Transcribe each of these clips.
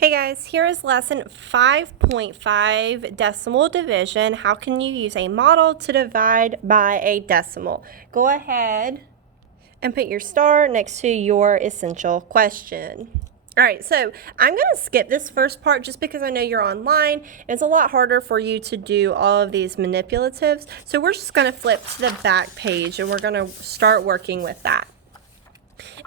Hey guys, here is lesson 5.5, decimal division. How can you use a model to divide by a decimal? Go ahead and put your star next to your essential question. All right, so I'm going to skip this first part just because I know you're online. It's a lot harder for you to do all of these manipulatives. So we're just going to flip to the back page and we're going to start working with that.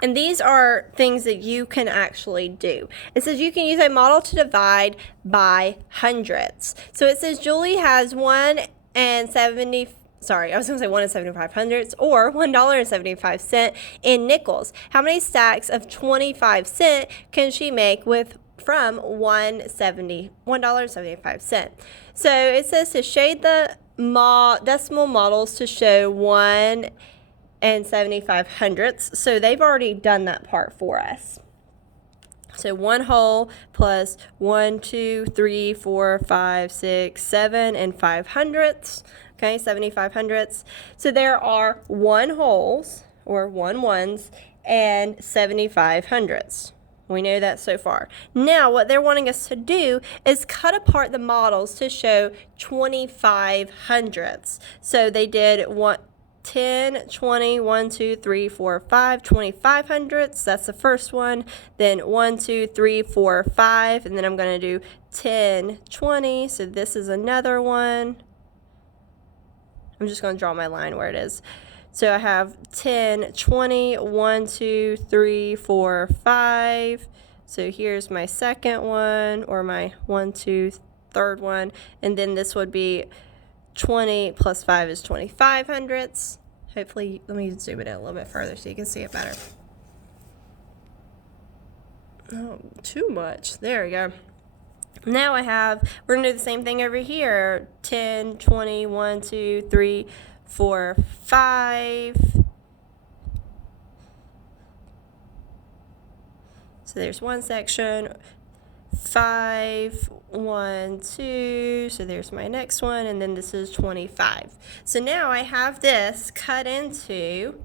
And these are things that you can actually do. It says you can use a model to divide by hundredths. So it says Julie has 1 and 70, sorry, I was going to say 1 and 75 hundredths or $1.75 in nickels. How many stacks of 25 cent can she make with from $1.75? So it says to shade the decimal models to show 1 and 75 hundredths. So they've already done that part for us. So 1 whole plus 1, 2, 3, 4, 5, 6, 7, and 5 hundredths. Okay, 75 hundredths. So there are 1 wholes or 1 ones and 75 hundredths. We know that so far. Now, what they're wanting us to do is cut apart the models to show 25 hundredths. So they did 10, 20, 1, 2, 3, 4, 5, 25 hundredths. That's the first one. Then 1, 2, 3, 4, 5. And then I'm going to do 10, 20. So this is another one. I'm just going to draw my line where it is. So I have 10, 20, 1, 2, 3, 4, 5. So here's my second one, or my 1, 2, third one. And then this would be 20 plus 5 is 25 hundredths. Hopefully, let me zoom it in a little bit further so you can see it better. Oh, too much. There we go. Now we're going to do the same thing over here. 10, 20, 1, 2, 3, 4, 5. So there's one section. 5, 1, 2, so there's my next one, and then this is 25. So now I have this cut into,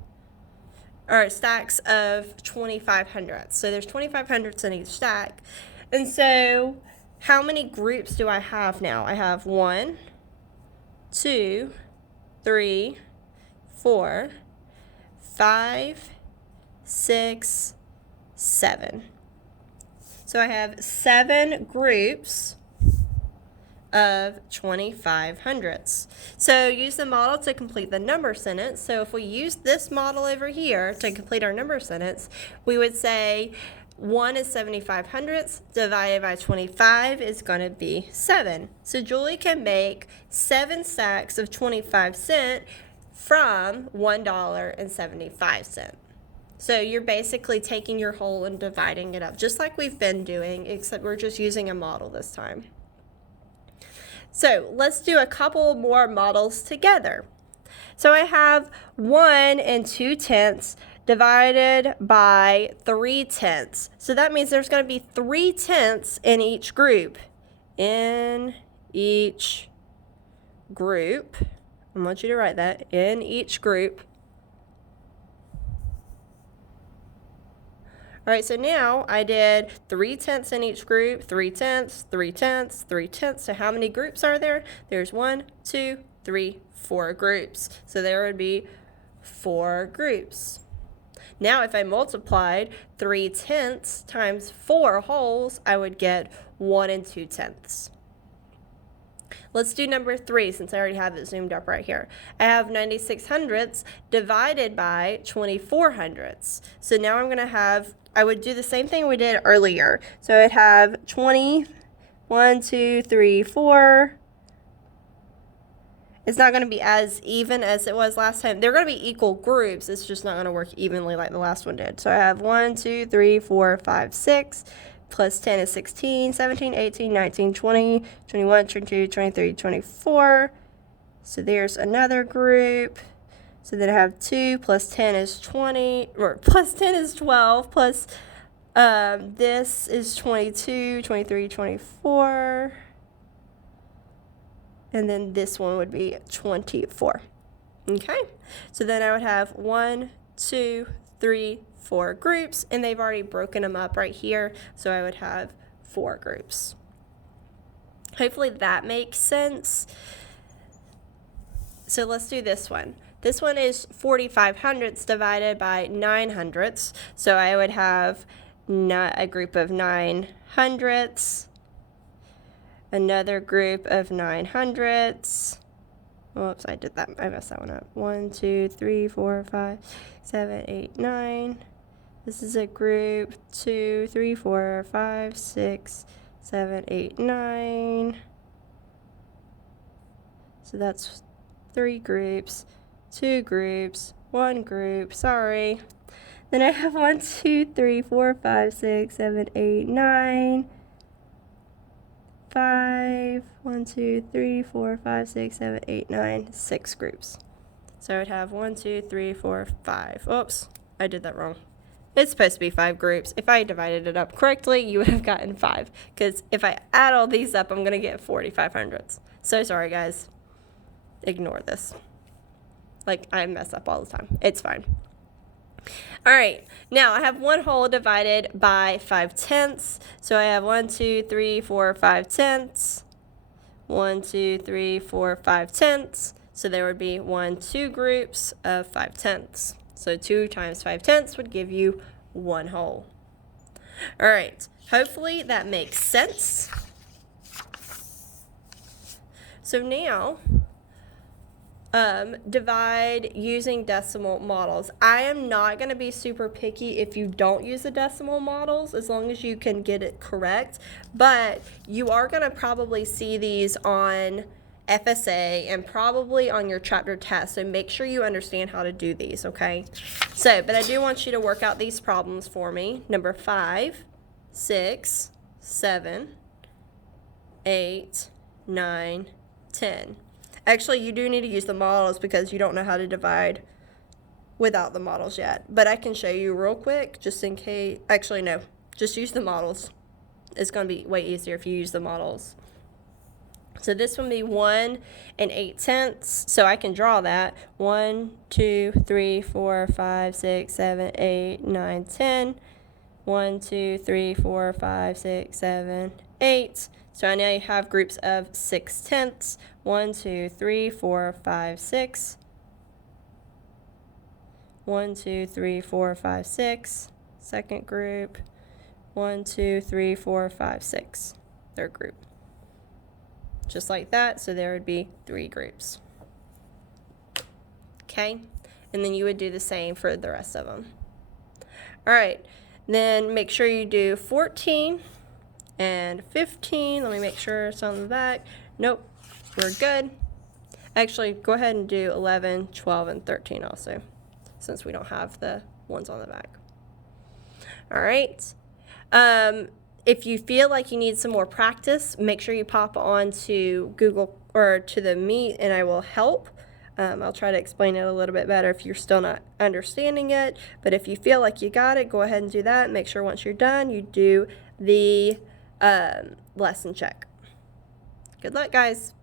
or stacks of 25 hundredths. So there's 25 hundredths in each stack. And so how many groups do I have now? I have 1, 2, 3, 4, 5, 6, 7. So I have 7 groups of 25 hundredths. So use the model to complete the number sentence. So if we use this model over here to complete our number sentence, we would say 1 is 75 hundredths divided by 25 is going to be 7. So Julie can make 7 stacks of 25 cent from $1.75. So you're basically taking your whole and dividing it up, just like we've been doing, except we're just using a model this time. So let's do a couple more models together. So I have 1 and 2 tenths divided by 3 tenths. So that means there's going to be 3 tenths in each group. In each group. I want you to write that. In each group. All right, so now I did 3 tenths in each group, 3 tenths, 3 tenths, 3 tenths. So how many groups are there? There's 1, 2, 3, 4 groups. So there would be 4 groups. Now if I multiplied 3 tenths times 4 wholes, I would get 1 and 2 tenths. Let's do number 3 since I already have it zoomed up right here. I have 96 hundredths divided by 24 hundredths. So now I'm going to have, I would do the same thing we did earlier. So I'd have 20, 1, 2, 3, 4. It's not going to be as even as it was last time. They're going to be equal groups. It's just not going to work evenly like the last one did. So I have 1, 2, 3, 4, 5, 6. Plus 10 is 16, 17, 18, 19, 20, 21, 22, 23, 24. So there's another group. So then I have 2 plus 10 is 20, or plus 10 is 12, plus this is 22, 23, 24. And then this one would be 24. Okay, so then I would have 1, 2, 3, 4 groups, and they've already broken them up right here. So I would have 4 groups. Hopefully that makes sense. So let's do this one. This one is 45 hundredths divided by 9 hundredths. So I would have a group of 9 hundredths, another group of 9 hundredths. Whoops, I messed that one up. 1, 2, 3, 4, 5, 7, 8, 9. This is a group 2, 3, 4, 5, 6, 7, 8, 9. So that's 3 groups, 2 groups, 1 group, sorry. Then I have 1, 2, 3, 4, 5, 6, 7, 8, 9. 5, 1, 2, 3, 4, 5, 6, 7, 8, 9, 6 groups. So I would have 1, 2, 3, 4, 5. Oops, I did that wrong. It's supposed to be 5 groups. If I divided it up correctly, you would have gotten 5. Because if I add all these up, I'm going to get 45 hundredths. So sorry, guys. Ignore this. Like, I mess up all the time. It's fine. All right, now I have 1 whole divided by 5 tenths. So I have 1, 2, 3, 4, 5 tenths. 1, 2, 3, 4, 5 tenths. So there would be 2 groups of 5 tenths. So 2 times 5 tenths would give you 1 whole. All right, hopefully that makes sense. So now, divide using decimal models. I am not going to be super picky if you don't use the decimal models, as long as you can get it correct. But you are going to probably see these on FSA and probably on your chapter test. So make sure you understand how to do these, okay? So, but I do want you to work out these problems for me. Number 5, 6, 7, 8, 9, 10. Actually, you do need to use the models because you don't know how to divide without the models yet. But I can show you real quick just in case. Actually, no. Just use the models. It's going to be way easier if you use the models. So this would be 1 8/10. So I can draw that. 1, 2, 3, 4, 5, 6, 7, 8, 9, 10. 1, 2, 3, 4, 5, 6, 7, 8. So I now have groups of 6 tenths. 1, 2, 3, 4, 5, 6. 1, 2, 3, 4, 5, 6. Second group. 1, 2, 3, 4, 5, 6. Third group. Just like that. So there would be 3 groups. Okay? And then you would do the same for the rest of them. All right. Then make sure you do 14 and 15. Let me make sure it's on the back. Nope. We're good. Actually, go ahead and do 11, 12, and 13 also, since we don't have the ones on the back. All right. If you feel like you need some more practice, make sure you pop on to Google or to the Meet, and I will help. I'll try to explain it a little bit better if you're still not understanding it. But if you feel like you got it, go ahead and do that. Make sure once you're done, you do the lesson check. Good luck, guys.